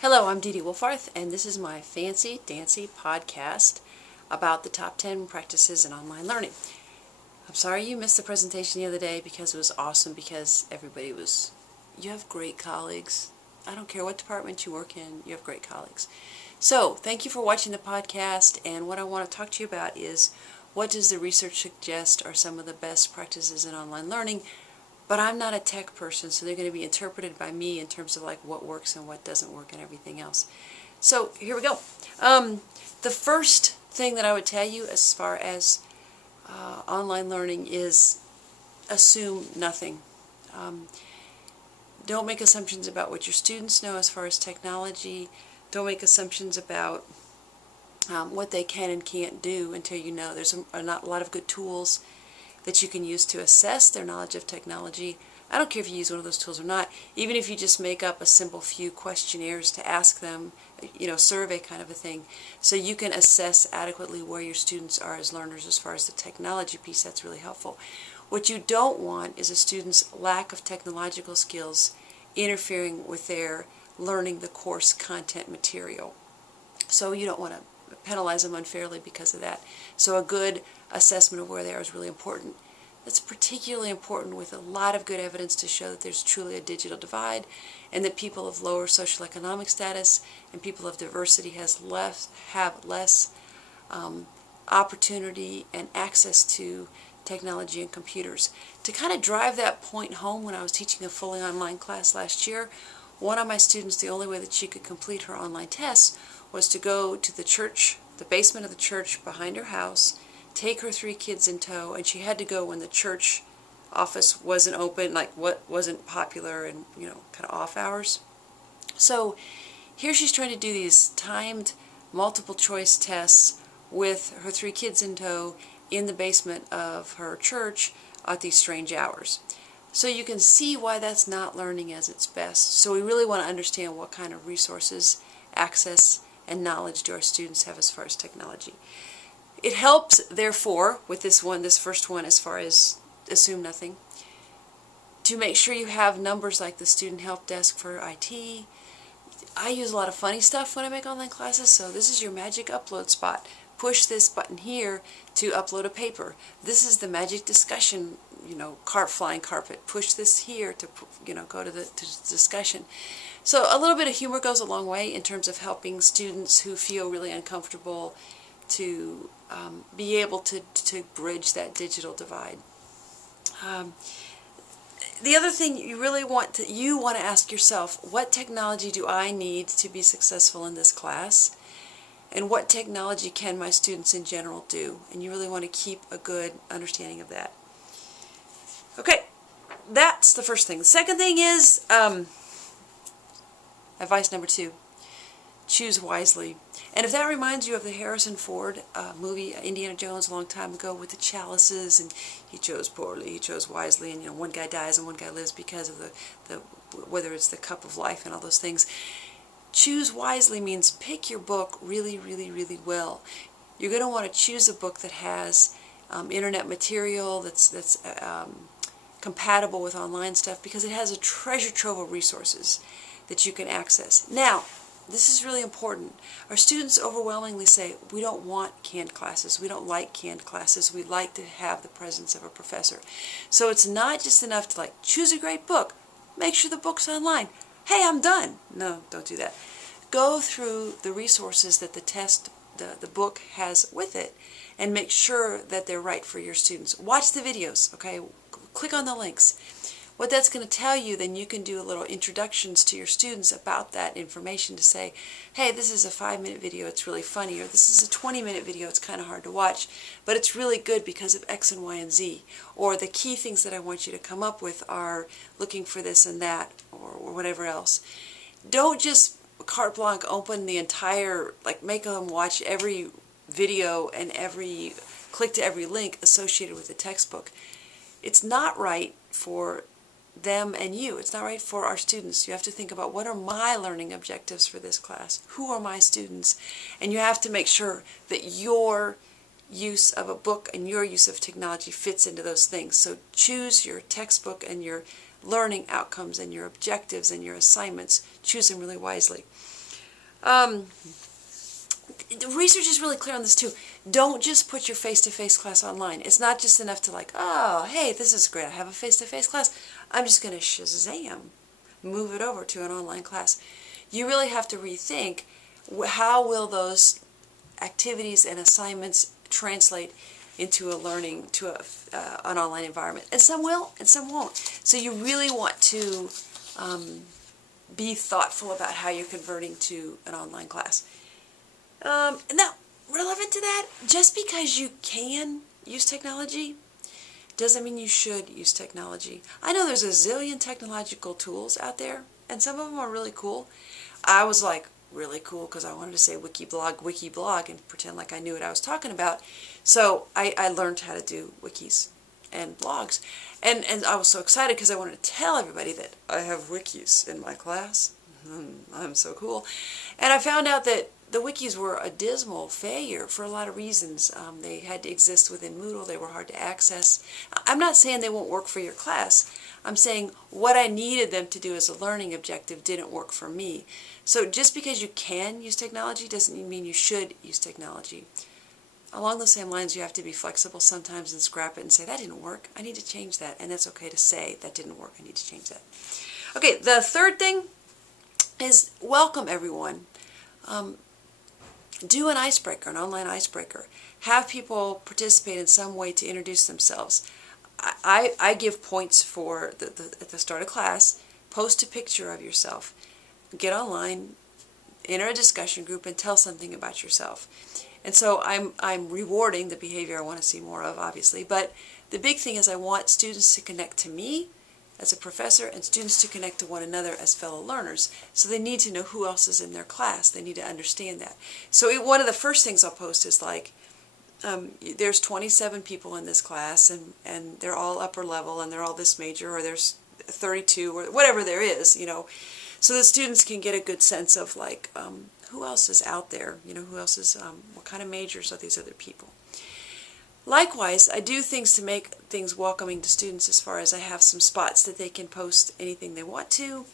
Hello, I'm Dee Dee Wolfarth, and this is my fancy dancy podcast about the top 10 practices in online learning. I'm sorry you missed the presentation the other day because it was awesome, because you have great colleagues. I don't care what department you work in, you have great colleagues. So, thank you for watching the podcast, and what I want to talk to you about is what does the research suggest are some of the best practices in online learning. But I'm not a tech person, so they're going to be interpreted by me in terms of like what works and what doesn't work and everything else. So here we go. The first thing that I would tell you as far as online learning is assume nothing. Don't make assumptions about what your students know as far as technology. Don't make assumptions about what they can and can't do until you know. There's a lot of good tools that you can use to assess their knowledge of technology. I don't care if you use one of those tools or not, even if you just make up a simple few questionnaires to ask them, survey kind of a thing, so you can assess adequately where your students are as learners as far as the technology piece. That's really helpful. What you don't want is a student's lack of technological skills interfering with their learning the course content material. So you don't want to penalize them unfairly because of that. So a good assessment of where they are is really important. That's particularly important with a lot of good evidence to show that there's truly a digital divide, and that people of lower social economic status and people of diversity have less opportunity and access to technology and computers. To kind of drive that point home, when I was teaching a fully online class last year, one of my students, the only way that she could complete her online tests was to go to the church, the basement of the church behind her house, take her 3 kids in tow, and she had to go when the church office wasn't open, like what wasn't popular and, kind of off hours. So here she's trying to do these timed multiple choice tests with her 3 kids in tow in the basement of her church at these strange hours. So you can see why that's not learning as its best. So we really want to understand what kind of resources, access, and knowledge do our students have as far as technology. It helps, therefore, with this first one, as far as assume nothing, to make sure you have numbers like the student help desk for IT. I use a lot of funny stuff when I make online classes, so this is your magic upload spot. Push this button here to upload a paper. This is the magic discussion, flying carpet. Push this here to, go to the discussion. So a little bit of humor goes a long way in terms of helping students who feel really uncomfortable to be able to bridge that digital divide. The other thing you really want to ask yourself, what technology do I need to be successful in this class? And what technology can my students in general do? And you really want to keep a good understanding of that. Okay, that's the first thing. The second thing is advice number 2. Choose wisely. And if that reminds you of the Harrison Ford movie Indiana Jones a long time ago with the chalices, and he chose poorly, he chose wisely, and one guy dies and one guy lives because of the whether it's the cup of life and all those things. Choose wisely means pick your book really, really, really well. You're going to want to choose a book that has internet material that's compatible with online stuff, because it has a treasure trove of resources that you can access. Now, this is really important. Our students overwhelmingly say, we don't want canned classes. We don't like canned classes. We like to have the presence of a professor. So it's not just enough to choose a great book. Make sure the book's online. Hey, I'm done. No, don't do that. Go through the resources that the book has with it, and make sure that they're right for your students. Watch the videos, okay? Click on the links. What that's going to tell you, then you can do a little introductions to your students about that information to say, hey, this is a 5-minute video, it's really funny, or this is a 20-minute video, it's kind of hard to watch, but it's really good because of X and Y and Z. Or the key things that I want you to come up with are looking for this and that, or whatever else. Don't just carte blanche open the entire, make them watch every video and click to every link associated with the textbook. It's not right for them and you. It's not right for our students. You have to think about, what are my learning objectives for this class? Who are my students? And you have to make sure that your use of a book and your use of technology fits into those things. So choose your textbook and your learning outcomes and your objectives and your assignments. Choose them really wisely. The research is really clear on this too. Don't just put your face-to-face class online. It's not just enough to like, oh, hey, this is great. I have a face-to-face class. I'm just going to Shazam, move it over to an online class. You really have to rethink how will those activities and assignments translate into a learning, to an online environment. And some will, and some won't. So you really want to be thoughtful about how you're converting to an online class. Now, relevant to that, just because you can use technology doesn't mean you should use technology. I know there's a zillion technological tools out there, and some of them are really cool. I was like, really cool, because I wanted to say wiki blog, and pretend like I knew what I was talking about. So I learned how to do wikis and blogs. And I was so excited because I wanted to tell everybody that I have wikis in my class. I'm so cool. And I found out that the wikis were a dismal failure for a lot of reasons. They had to exist within Moodle. They were hard to access. I'm not saying they won't work for your class. I'm saying what I needed them to do as a learning objective didn't work for me. So just because you can use technology doesn't mean you should use technology. Along the same lines, you have to be flexible sometimes and scrap it and say, that didn't work. I need to change that. And that's okay to say, that didn't work. I need to change that. Okay, the third thing is welcome everyone. Do an icebreaker, an online icebreaker. Have people participate in some way to introduce themselves. I give points for at the start of class. Post a picture of yourself. Get online, enter a discussion group, and tell something about yourself. And so I'm rewarding the behavior I want to see more of, obviously. But the big thing is I want students to connect to me as a professor and students to connect to one another as fellow learners. So they need to know who else is in their class. They need to understand that. So one of the first things I'll post is like, there's 27 people in this class, and they're all upper level, and they're all this major, or there's 32, or whatever there is, you know. So the students can get a good sense of like, who else is out there, you know, who else is, what kind of majors are these other people. Likewise, I do things to make things welcoming to students as far as I have some spots that they can post anything they want to.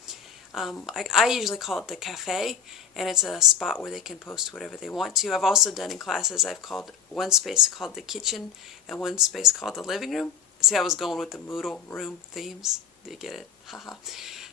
I usually call it the cafe, and it's a spot where they can post whatever they want to. I've also done in classes, I've called one space called the kitchen and one space called the living room. See, I was going with the Moodle room themes. Do you get it? Haha.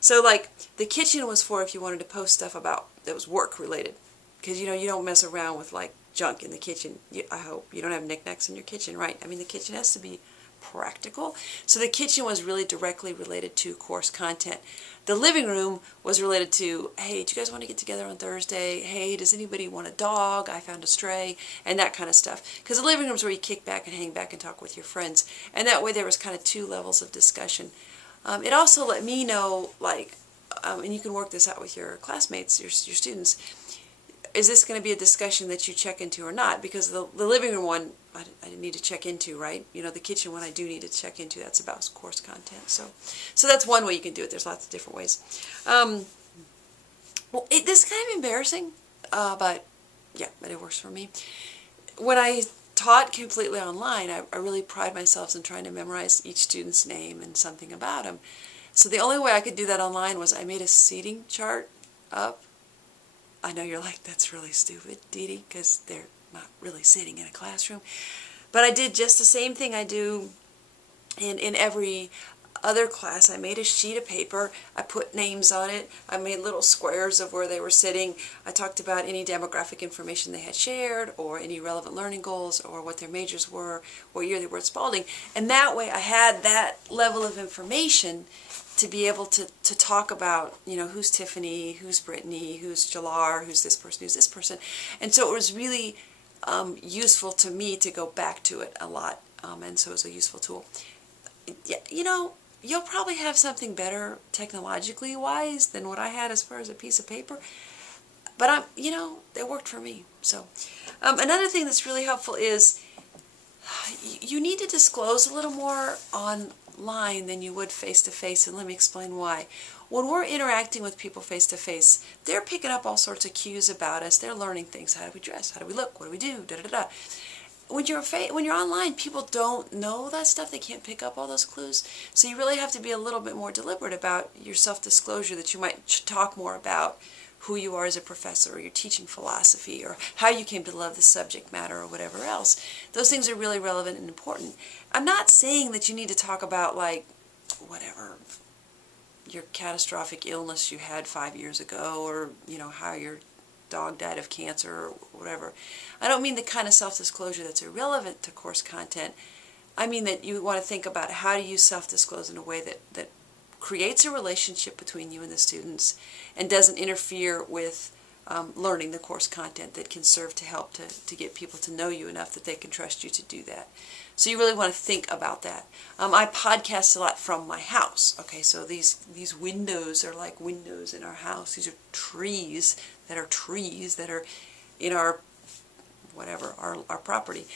So like the kitchen was for if you wanted to post stuff about that was work related, because you know you don't mess around with like junk in the kitchen. I hope you don't have knickknacks in your kitchen, right? I mean, the kitchen has to be practical. So the kitchen was really directly related to course content. The living room was related to, hey, do you guys want to get together on Thursday? Hey, does anybody want a dog? I found a stray, and that kind of stuff. Because the living room is where you kick back and hang back and talk with your friends. And that way there was kind of two levels of discussion. It also let me know, like, and you can work this out with your classmates, your students, is this going to be a discussion that you check into or not? Because the living room one, I didn't need to check into, right? You know, the kitchen one I do need to check into. That's about course content. So that's one way you can do it. There's lots of different ways. Well, this is kind of embarrassing, but yeah, but it works for me. When I taught completely online, I really pride myself in trying to memorize each student's name and something about them. So the only way I could do that online was I made a seating chart up. I know you're like, that's really stupid, Dee Dee, because they're not really sitting in a classroom. But I did just the same thing I do in every other class. I made a sheet of paper. I put names on it. I made little squares of where they were sitting. I talked about any demographic information they had shared, or any relevant learning goals, or what their majors were, what year they were at Spalding. And that way I had that level of information to be able to talk about, you know, who's Tiffany, who's Brittany, who's Jalar, who's this person. And so it was really useful to me to go back to it a lot, and so it was a useful tool. You know, you'll probably have something better technologically wise than what I had as far as a piece of paper, but you know, it worked for me. So another thing that's really helpful is you need to disclose a little more online than you would face-to-face, and let me explain why. When we're interacting with people face-to-face, they're picking up all sorts of cues about us. They're learning things. How do we dress? How do we look? What do we do? Da-da-da-da. When you're online, people don't know that stuff. They can't pick up all those clues. So you really have to be a little bit more deliberate about your self-disclosure, that you might talk more about who you are as a professor, or your teaching philosophy, or how you came to love the subject matter, or whatever else. Those things are really relevant and important. I'm not saying that you need to talk about, like, whatever, your catastrophic illness you had 5 years ago, or, you know, how your dog died of cancer, or whatever. I don't mean the kind of self-disclosure that's irrelevant to course content. I mean that you want to think about how do you self-disclose in a way that creates a relationship between you and the students and doesn't interfere with learning the course content, that can serve to help to get people to know you enough that they can trust you to do that. So you really want to think about that. I podcast a lot from my house. Okay, so these windows are like windows in our house. These are trees that are in our, whatever, our property.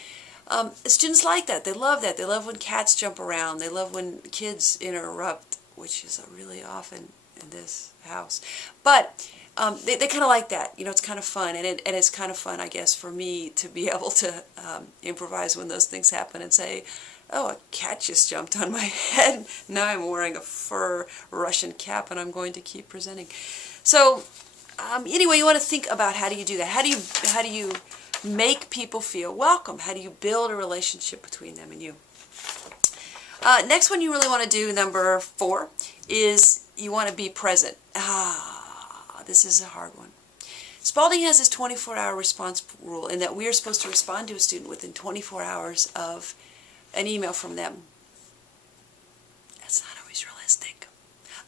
Students like that. They love that. They love when cats jump around. They love when kids interrupt, which is really often in this house. But they kind of like that. You know, it's kind of fun. And it's kind of fun, I guess, for me to be able to improvise when those things happen and say, oh, a cat just jumped on my head. Now I'm wearing a fur Russian cap and I'm going to keep presenting. So anyway, you want to think about how do you do that? How do you make people feel welcome? How do you build a relationship between them and you? Next one you really want to do, number 4, is you want to be present. This is a hard one. Spalding has his 24-hour response rule in that we are supposed to respond to a student within 24 hours of an email from them. That's not always realistic.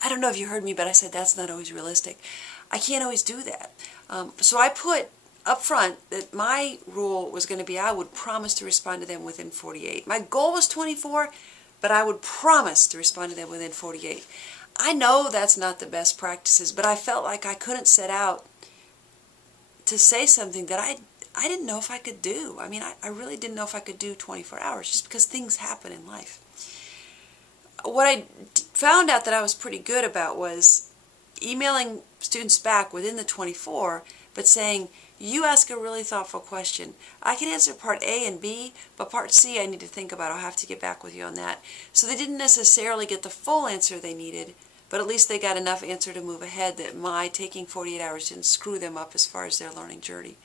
I don't know if you heard me, but I said that's not always realistic. I can't always do that. So I put up front that my rule was going to be I would promise to respond to them within 48. My goal was 24, but I would promise to respond to them within 48. I know that's not the best practices, but I felt like I couldn't set out to say something that I didn't know if I could do. I mean, I really didn't know if I could do 24 hours just because things happen in life. What I found out that I was pretty good about was emailing students back within the 24, but saying, you ask a really thoughtful question. I can answer part A and B, but part C I need to think about. I'll have to get back with you on that. So they didn't necessarily get the full answer they needed, but at least they got enough answer to move ahead that my taking 48 hours didn't screw them up as far as their learning journey.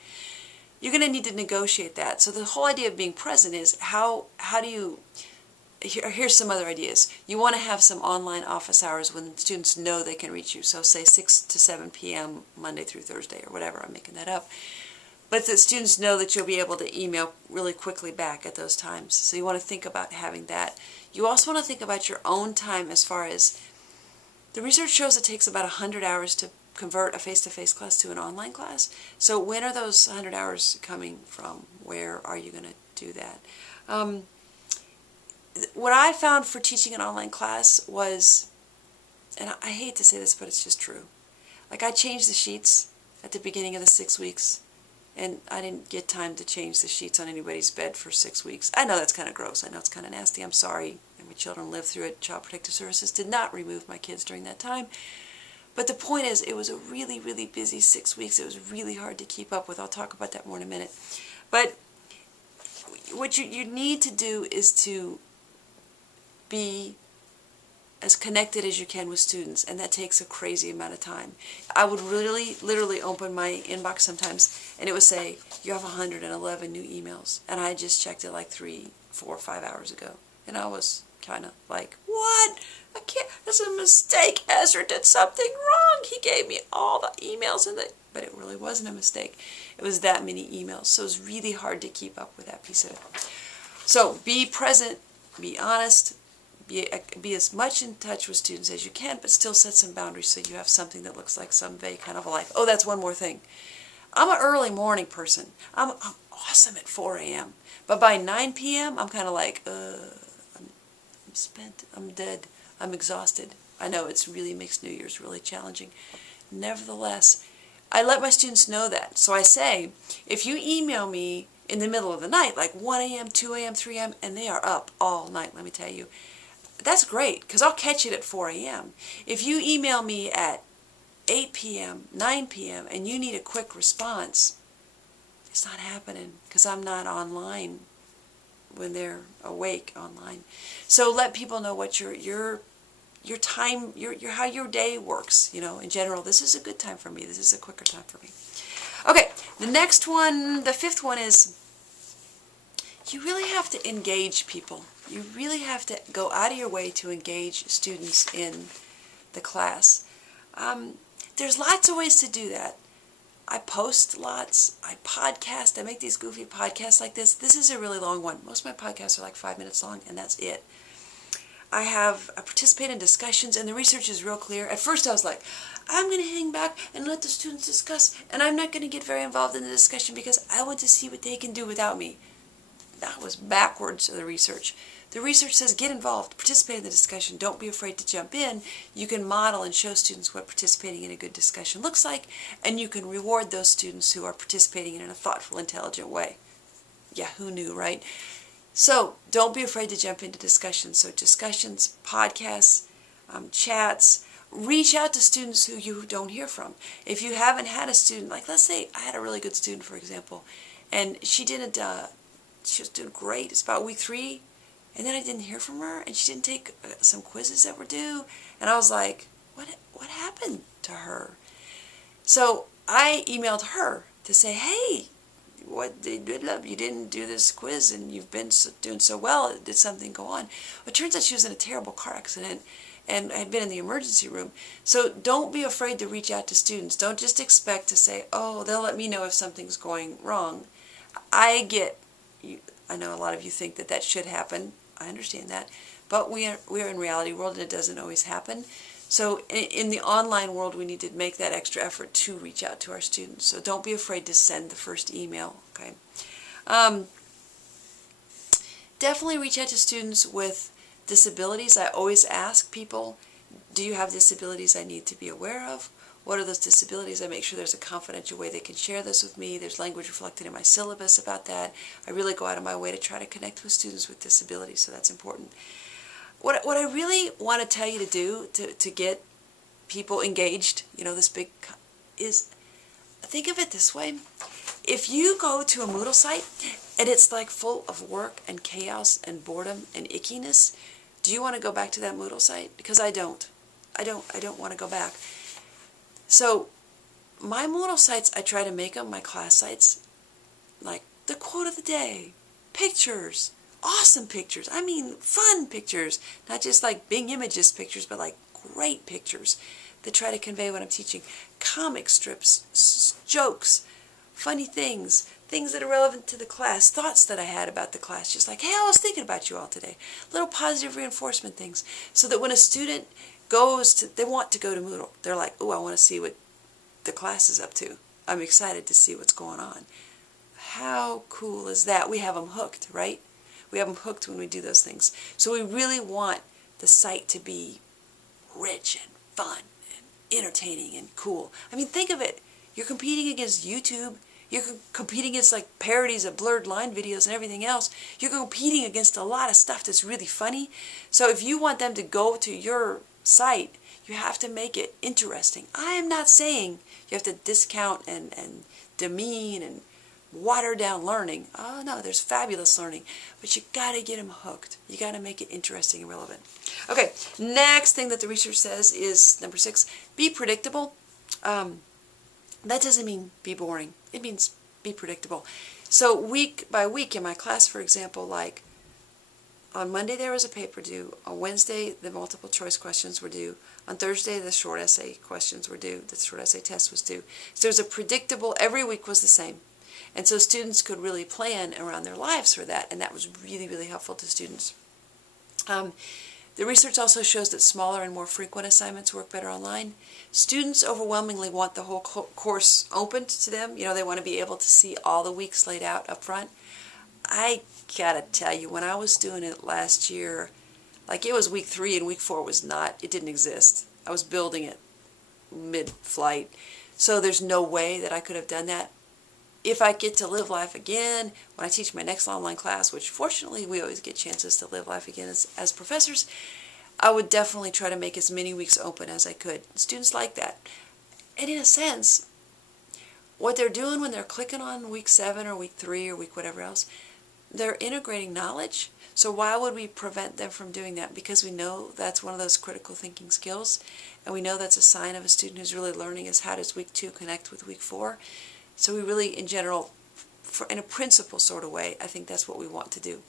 You're going to need to negotiate that. So the whole idea of being present is how do you... Here's some other ideas. You want to have some online office hours when students know they can reach you. So say 6 to 7 p.m. Monday through Thursday or whatever. I'm making that up. But the students know that you'll be able to email really quickly back at those times. So you want to think about having that. You also want to think about your own time as far as... The research shows it takes about 100 hours to convert a face-to-face class to an online class. So when are those 100 hours coming from? Where are you going to do that? What I found for teaching an online class was, and I hate to say this, but it's just true. Like, I changed the sheets at the beginning of the 6 weeks, and I didn't get time to change the sheets on anybody's bed for 6 weeks. I know that's kind of gross. I know it's kind of nasty. I'm sorry. And my children lived through it. Child Protective Services did not remove my kids during that time. But the point is, it was a really, really busy 6 weeks. It was really hard to keep up with. I'll talk about that more in a minute. But what you need to do is to be as connected as you can with students, and that takes a crazy amount of time. I would really, literally open my inbox sometimes, and it would say, you have 111 new emails, and I just checked it like 3, 4, 5 hours ago, and I was kind of like, what? I can't, that's a mistake. Ezra did something wrong. He gave me all the emails, but it really wasn't a mistake. It was that many emails, so it was really hard to keep up with that piece of it. So be present, be honest, be as much in touch with students as you can, but still set some boundaries so you have something that looks like some vague kind of a life. Oh, that's one more thing. I'm an early morning person. I'm awesome at 4 a.m. But by 9 p.m., I'm kind of like, I'm spent, I'm dead, I'm exhausted. I know it's really makes New Year's really challenging. Nevertheless, I let my students know that. So I say, if you email me in the middle of the night, like 1 a.m., 2 a.m., 3 a.m., and they are up all night, let me tell you, that's great, because I'll catch it at 4 a.m. If you email me at 8 p.m., 9 p.m., and you need a quick response, it's not happening, because I'm not online when they're awake online. So let people know what your your time, how your day works, in general. This is a good time for me. This is a quicker time for me. Okay, the next one, the fifth one is you really have to engage people. You really have to go out of your way to engage students in the class. There's lots of ways to do that. I post lots, I podcast, I make these goofy podcasts like this. This is a really long one. Most of my podcasts are like 5 minutes long, and that's it. I participate in discussions, and the research is real clear. At first I was like, I'm going to hang back and let the students discuss, and I'm not going to get very involved in the discussion because I want to see what they can do without me. That was backwards of the research. The research says get involved, participate in the discussion, don't be afraid to jump in. You can model and show students what participating in a good discussion looks like, and you can reward those students who are participating in a thoughtful, intelligent way. Yeah, who knew, right? So don't be afraid to jump into discussions. So discussions, podcasts, chats, reach out to students who you don't hear from. If you haven't had a student, like let's say I had a really good student, for example, and she was doing great. It's about week 3. And then I didn't hear from her, and she didn't take some quizzes that were due. And I was like, what happened to her? So I emailed her to say, hey, you didn't do this quiz, and you've been doing so well. Did something go on? Well, it turns out she was in a terrible car accident and had been in the emergency room. So don't be afraid to reach out to students. Don't just expect to say, oh, they'll let me know if something's going wrong. I know a lot of you think that should happen. I understand that, but we are in reality world, and it doesn't always happen. So in the online world, we need to make that extra effort to reach out to our students. So don't be afraid to send the first email. Okay. Definitely reach out to students with disabilities. I always ask people, do you have disabilities I need to be aware of? What are those disabilities? I make sure there's a confidential way they can share this with me. There's language reflected in my syllabus about that. I really go out of my way to try to connect with students with disabilities, so that's important. What I really want to tell you to do to get people engaged, is think of it this way. If you go to a Moodle site and it's like full of work and chaos and boredom and ickiness, do you want to go back to that Moodle site? Because I don't. I don't want to go back. So my Moodle sites, I try to make them, my class sites, like the quote of the day, pictures, awesome pictures. I mean fun pictures, not just like Bing Images pictures, but like great pictures that try to convey what I'm teaching. Comic strips, jokes, funny things that are relevant to the class, thoughts that I had about the class, just like, hey, I was thinking about you all today. Little positive reinforcement things, so that when a student they want to go to Moodle. They're like, oh, I want to see what the class is up to. I'm excited to see what's going on. How cool is that? We have them hooked, right? We have them hooked when we do those things. So we really want the site to be rich and fun and entertaining and cool. I mean, think of it. You're competing against YouTube. You're competing against like parodies of blurred line videos and everything else. You're competing against a lot of stuff that's really funny. So if you want them to go to your site, you have to make it interesting. I am not saying you have to discount and demean and water down learning. Oh no, there's fabulous learning, but you gotta get them hooked. You gotta make it interesting and relevant. Okay, next thing that the research says is number 6, be predictable. That doesn't mean be boring. It means be predictable. So week by week in my class, for example, like on Monday there was a paper due. On Wednesday the multiple choice questions were due. On Thursday the short essay questions were due. The short essay test was due. So there's a predictable, every week was the same. And so students could really plan around their lives for that, and that was really, really helpful to students. The research also shows that smaller and more frequent assignments work better online. Students overwhelmingly want the whole course opened to them. You know, they want to be able to see all the weeks laid out up front. I gotta tell you, when I was doing it last year, like it was week 3 and week 4 was not, it didn't exist. I was building it mid-flight. So there's no way that I could have done that. If I get to live life again, when I teach my next online class, which fortunately we always get chances to live life again as professors, I would definitely try to make as many weeks open as I could. Students like that. And in a sense, what they're doing when they're clicking on week 7 or week 3 or week whatever else, they're integrating knowledge. So why would we prevent them from doing that? Because we know that's one of those critical thinking skills, and we know that's a sign of a student who's really learning is how does week 2 connect with week 4. So we really, in general, in a principle sort of way, I think that's what we want to do.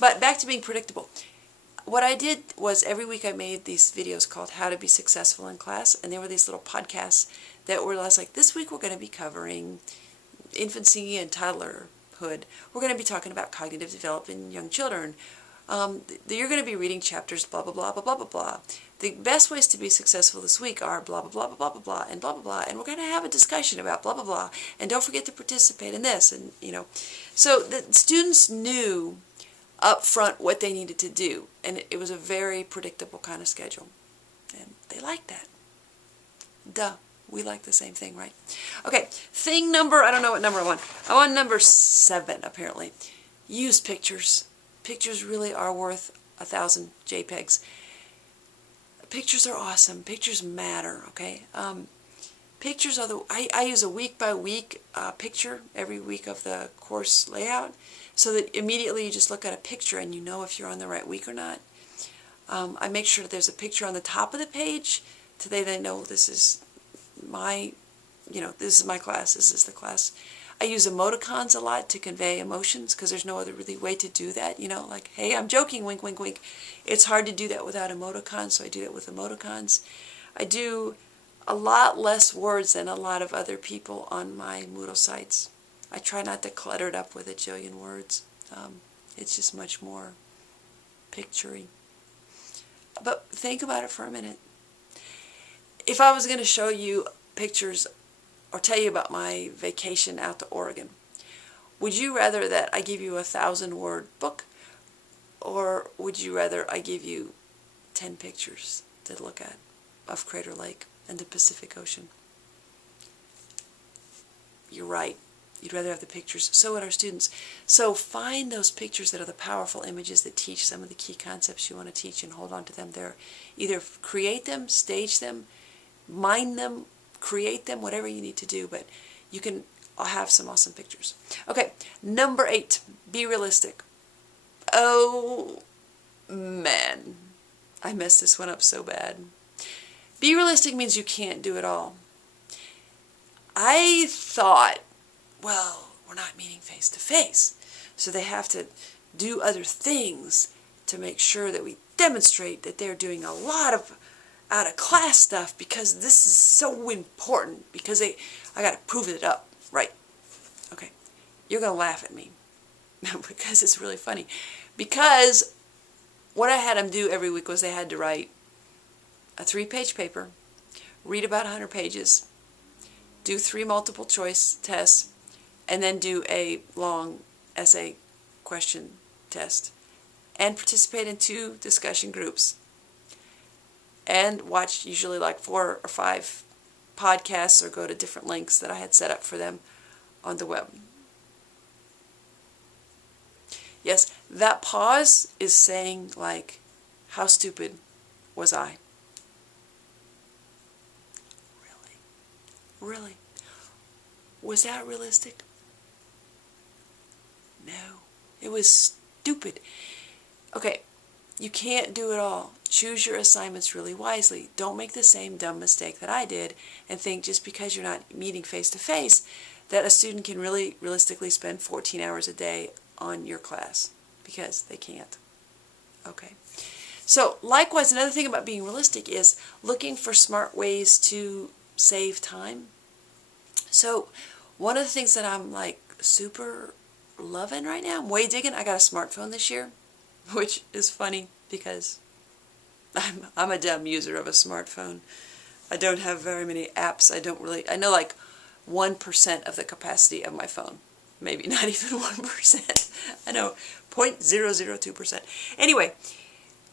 But back to being predictable. What I did was every week I made these videos called How to Be Successful in Class, and they were these little podcasts that were like, this week we're going to be covering infancy and toddlerhood. We're going to be talking about cognitive development in young children. You're going to be reading chapters blah, blah, blah, blah, blah, blah, blah. The best ways to be successful this week are blah, blah, blah, blah, blah, blah, blah, and blah, blah, blah. And we're going to have a discussion about blah, blah, blah. And don't forget to participate in this. And, you know, so the students knew up front what they needed to do. And it was a very predictable kind of schedule. And they liked that. Duh. We like the same thing, right? Okay, thing number, I don't know what number I'm on. I'm on number 7, apparently. Use pictures. Pictures really are worth 1,000 JPEGs. Pictures are awesome. Pictures matter, okay? Pictures are I use a week-by-week picture every week of the course layout, so that immediately you just look at a picture and you know if you're on the right week or not. I make sure that there's a picture on the top of the page so they know this is this is my class, this is the class. I use emoticons a lot to convey emotions because there's no other really way to do that, like, hey, I'm joking, wink, wink, wink. It's hard to do that without emoticons, so I do that with emoticons. I do a lot less words than a lot of other people on my Moodle sites. I try not to clutter it up with a jillion words. It's just much more picture-y. But think about it for a minute. If I was going to show you pictures or tell you about my vacation out to Oregon, would you rather that I give you a 1,000-word book, or would you rather I give you 10 pictures to look at of Crater Lake and the Pacific Ocean? You're right. You'd rather have the pictures. So would our students. So find those pictures that are the powerful images that teach some of the key concepts you want to teach and hold on to them there. Either create them, stage them, mind them, create them, whatever you need to do, but you can have some awesome pictures. Okay, number 8, be realistic. Oh, man. I messed this one up so bad. Be realistic means you can't do it all. I thought, well, we're not meeting face to face, so they have to do other things to make sure that we demonstrate that they're doing a lot of out of class stuff because this is so important, because I got to prove it up, right? Okay, you're going to laugh at me because it's really funny. Because what I had them do every week was they had to write a 3-page paper, read about 100 pages, do 3 multiple choice tests, and then do a long essay question test, and participate in 2 discussion groups, and watch usually like 4 or 5 podcasts or go to different links that I had set up for them on the web. Yes, that pause is saying, like, how stupid was I? Really? Was that realistic? No. It was stupid. Okay, you can't do it all. Choose your assignments really wisely. Don't make the same dumb mistake that I did and think just because you're not meeting face-to-face that a student can really realistically spend 14 hours a day on your class, because they can't. Okay. So, likewise, another thing about being realistic is looking for smart ways to save time. So, one of the things that I'm like super loving right now, I'm way digging, I got a smartphone this year, which is funny because I'm a dumb user of a smartphone. I don't have very many apps. I know like 1% of the capacity of my phone. Maybe not even 1%. I know 0.002%. Anyway,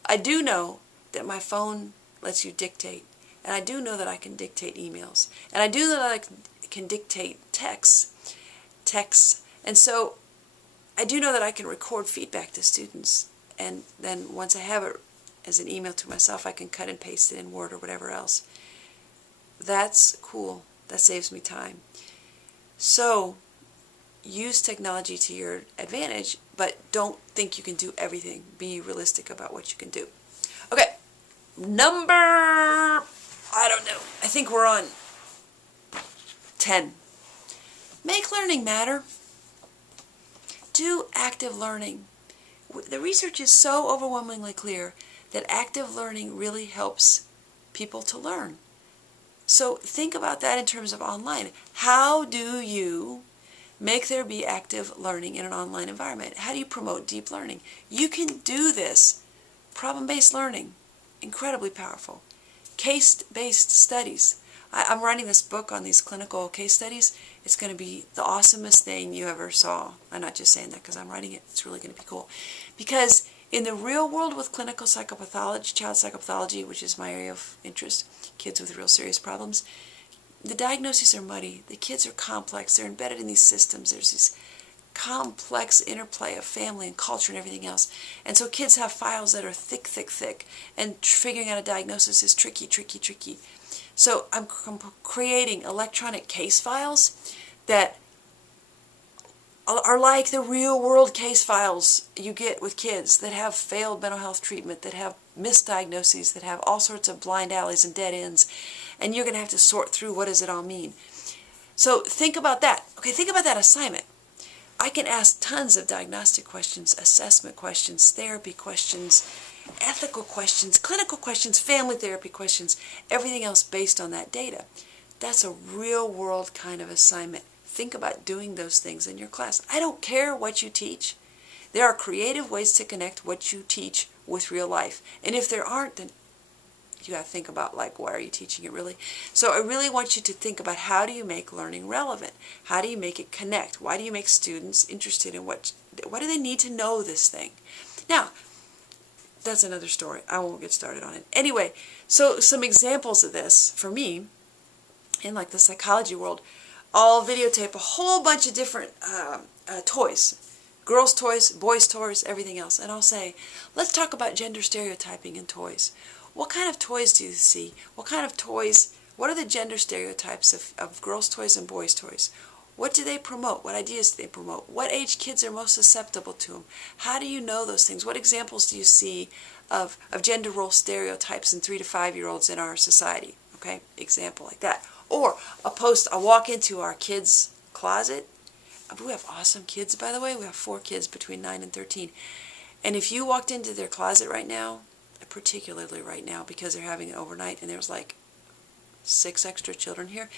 I do know that my phone lets you dictate. And I do know that I can dictate emails. And I do know that I can dictate texts. And so I do know that I can record feedback to students. And then once I have it as an email to myself, I can cut and paste it in Word or whatever else. That's cool. That saves me time. So use technology to your advantage, but don't think you can do everything. Be realistic about what you can do. Okay, number, I don't know, I think we're on 10. Make learning matter. Do active learning. The research is so overwhelmingly clear that active learning really helps people to learn. So think about that in terms of online. How do you make there be active learning in an online environment? How do you promote deep learning? You can do this. Problem-based learning, incredibly powerful. Case-based studies. I'm writing this book on these clinical case studies. It's going to be the awesomest thing you ever saw. I'm not just saying that because I'm writing it. It's really going to be cool. Because in the real world with clinical psychopathology, child psychopathology, which is my area of interest, kids with real serious problems, the diagnoses are muddy. The kids are complex. They're embedded in these systems. There's this complex interplay of family and culture and everything else. And so kids have files that are thick, thick, thick. And figuring out a diagnosis is tricky, tricky, tricky. So I'm creating electronic case files that are like the real world case files you get with kids that have failed mental health treatment, that have misdiagnoses, that have all sorts of blind alleys and dead ends. And you're going to have to sort through what does it all mean. So think about that. Okay, think about that assignment. I can ask tons of diagnostic questions, assessment questions, therapy questions, ethical questions, clinical questions, family therapy questions, everything else based on that data. That's a real world kind of assignment. Think about doing those things in your class. I don't care what you teach. There are creative ways to connect what you teach with real life. And if there aren't, then you got to think about, like, why are you teaching it really? So I really want you to think about, how do you make learning relevant? How do you make it connect? Why do you make students interested in what do they need to know this thing? Now, that's another story. I won't get started on it. Anyway, so some examples of this for me in like the psychology world, I'll videotape a whole bunch of different toys. Girls' toys, boys' toys, everything else. And I'll say, let's talk about gender stereotyping in toys. What kind of toys do you see? What kind of toys, what are the gender stereotypes of girls' toys and boys' toys? What do they promote? What ideas do they promote? What age kids are most susceptible to them? How do you know those things? What examples do you see of gender role stereotypes in 3 to 5-year-olds in our society? Okay, example like that. Or I'll walk into our kids' closet. We have awesome kids, by the way. We have 4 kids between 9 and 13. And if you walked into their closet right now, particularly right now because they're having it overnight and there's like 6 extra children here,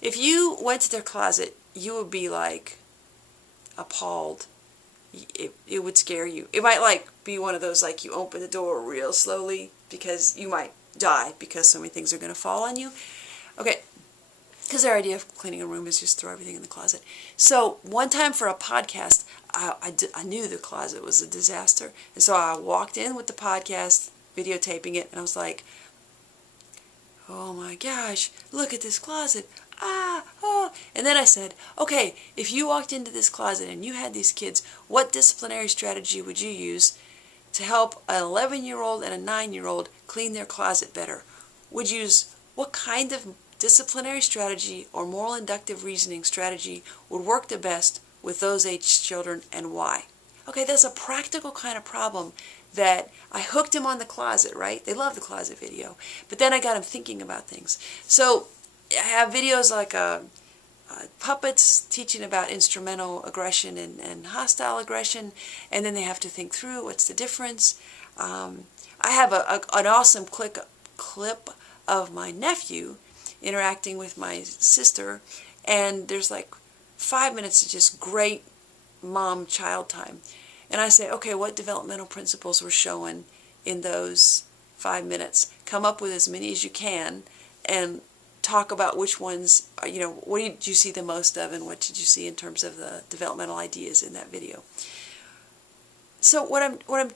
if you went to their closet, you would be like appalled. It would scare you. It might like be one of those, like, you open the door real slowly because you might die because so many things are going to fall on you. Okay, because their idea of cleaning a room is just throw everything in the closet. So one time for a podcast, I knew the closet was a disaster. And so I walked in with the podcast, videotaping it, and I was like, oh my gosh, look at this closet. Oh. And then I said, okay, if you walked into this closet and you had these kids, what disciplinary strategy would you use to help an 11-year-old and a 9-year-old clean their closet better? Would you use, what kind of disciplinary strategy or moral inductive reasoning strategy would work the best with those age children, and why? Okay, that's a practical kind of problem that I hooked him on the closet, right? They love the closet video. But then I got him thinking about things. So I have videos like puppets teaching about instrumental aggression and hostile aggression, and then they have to think through what's the difference. I have an awesome clip of my nephew interacting with my sister, and there's like 5 minutes of just great mom-child time. And I say, okay, what developmental principles were shown in those 5 minutes? Come up with as many as you can and talk about which ones, what did you see the most of and what did you see in terms of the developmental ideas in that video. So what I'm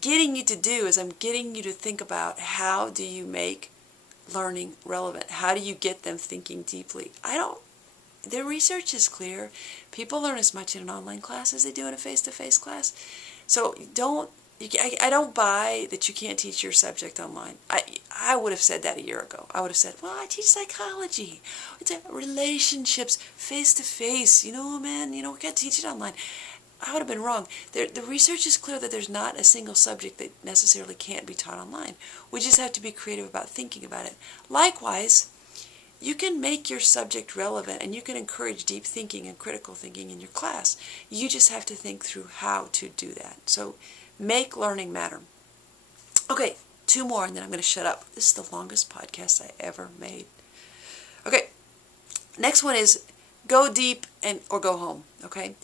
getting you to do is I'm getting you to think about, how do you make learning relevant? How do you get them thinking deeply? The research is clear. People learn as much in an online class as they do in a face-to-face class. So I don't buy that you can't teach your subject online. I would have said that a year ago. I would have said, well, I teach psychology. It's relationships, face-to-face. Man, we can't teach it online. I would have been wrong. The research is clear that there's not a single subject that necessarily can't be taught online. We just have to be creative about thinking about it. Likewise, you can make your subject relevant and you can encourage deep thinking and critical thinking in your class. You just have to think through how to do that. So make learning matter. Okay, 2 more and then I'm going to shut up. This is the longest podcast I ever made. Okay, next one is go deep or go home, okay?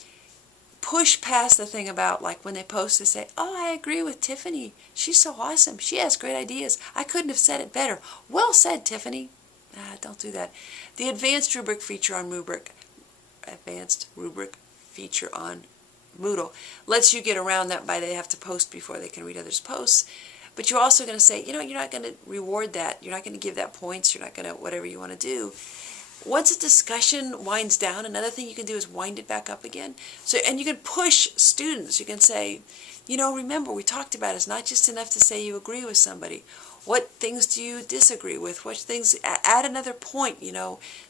Push past the thing about, like, when they post, they say, oh, I agree with Tiffany. She's so awesome. She has great ideas. I couldn't have said it better. Well said, Tiffany. Don't do that. The advanced rubric feature on Moodle lets you get around that by they have to post before they can read others' posts. But you're also going to say, you're not going to reward that. You're not going to give that points. You're not going to whatever you want to do. Once a discussion winds down, another thing you can do is wind it back up again. And you can push students. You can say, remember we talked about it's not just enough to say you agree with somebody. What things do you disagree with? What things, add another point,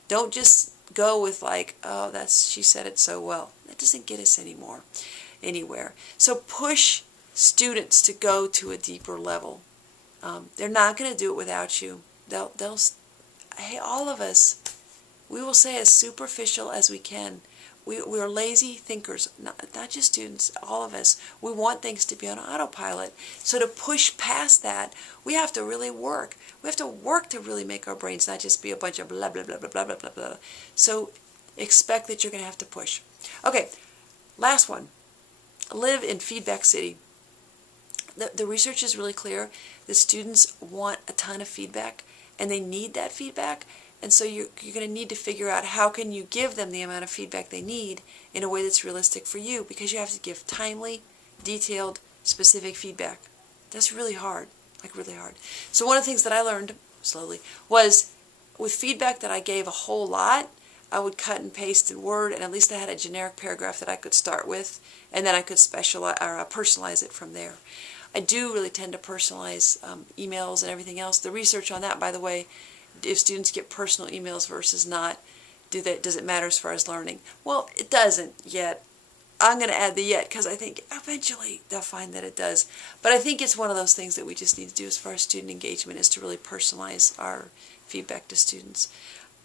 Don't just go with like, oh, she said it so well. That doesn't get us anywhere. So push students to go to a deeper level. They're not going to do it without you. Hey, all of us, we will say as superficial as we can. We're lazy thinkers, not just students, all of us. We want things to be on autopilot. So to push past that, we have to really work. We have to work to really make our brains not just be a bunch of blah, blah, blah, blah, blah, blah, blah, blah. So expect that you're going to have to push. Okay, last one. Live in Feedback City. The research is really clear. The students want a ton of feedback, and they need that feedback. And so you're going to need to figure out how can you give them the amount of feedback they need in a way that's realistic for you, because you have to give timely, detailed, specific feedback. That's really hard, like really hard. So one of the things that I learned slowly was with feedback that I gave a whole lot, I would cut and paste in Word, and at least I had a generic paragraph that I could start with, and then I could personalize it from there. I do really tend to personalize emails and everything else. The research on that, by the way, if students get personal emails versus not, does it matter as far as learning? Well, it doesn't yet. I'm going to add the yet because I think eventually they'll find that it does. But I think it's one of those things that we just need to do as far as student engagement, is to really personalize our feedback to students.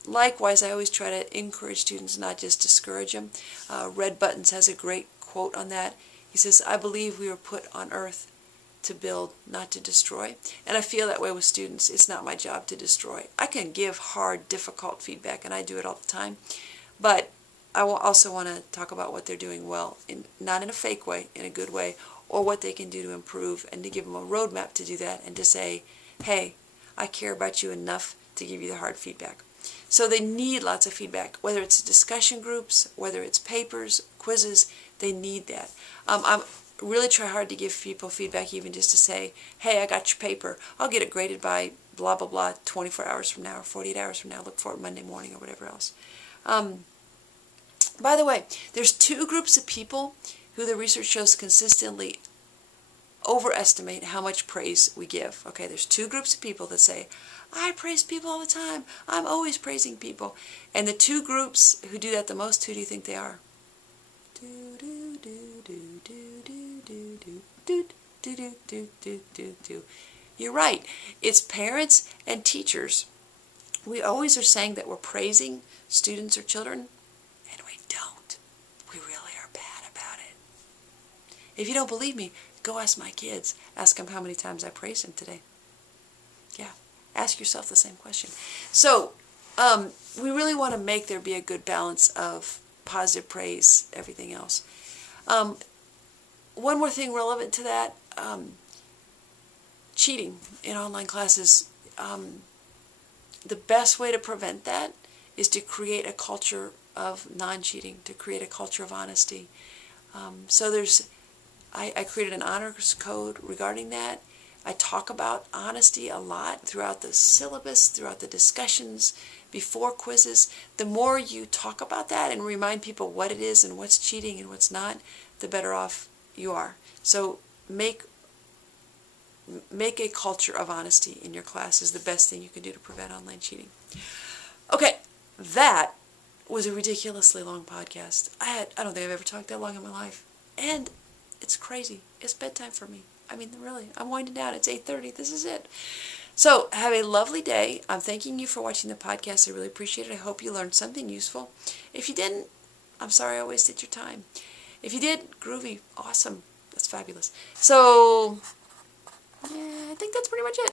Likewise, I always try to encourage students, not just discourage them. Red Buttons has a great quote on that. He says, I believe we were put on earth to build, not to destroy. And I feel that way with students. It's not my job to destroy. I can give hard, difficult feedback, and I do it all the time. But I also want to talk about what they're doing well, not in a fake way, in a good way, or what they can do to improve, and to give them a roadmap to do that, and to say, hey, I care about you enough to give you the hard feedback. So they need lots of feedback, whether it's discussion groups, whether it's papers, quizzes, they need that. I'm really try hard to give people feedback, even just to say, hey, I got your paper. I'll get it graded by blah, blah, blah, 24 hours from now or 48 hours from now. Look for it Monday morning or whatever else. By the way, there's 2 groups of people who the research shows consistently overestimate how much praise we give. Okay, there's 2 groups of people that say, I praise people all the time. I'm always praising people. And the 2 groups who do that the most, who do you think they are? You're right. It's parents and teachers. We always are saying that we're praising students or children, and we don't. We really are bad about it. If you don't believe me, go ask my kids. Ask them how many times I praised them today. Yeah, ask yourself the same question. So, we really want to make there be a good balance of positive praise, everything else. One more thing relevant to that, cheating in online classes. The best way to prevent that is to create a culture of non-cheating, to create a culture of honesty. So I created an honors code regarding that. I talk about honesty a lot throughout the syllabus, throughout the discussions, before quizzes. The more you talk about that and remind people what it is and what's cheating and what's not, the better off you are. So make a culture of honesty in your class is the best thing you can do to prevent online cheating. Okay, that was a ridiculously long podcast. I don't think I've ever talked that long in my life. And it's crazy. It's bedtime for me. I mean, really, I'm winding down. It's 8:30. This is it. So, have a lovely day. I'm thanking you for watching the podcast. I really appreciate it. I hope you learned something useful. If you didn't, I'm sorry I wasted your time. If you did, groovy, awesome. That's fabulous. So, yeah, I think that's pretty much it.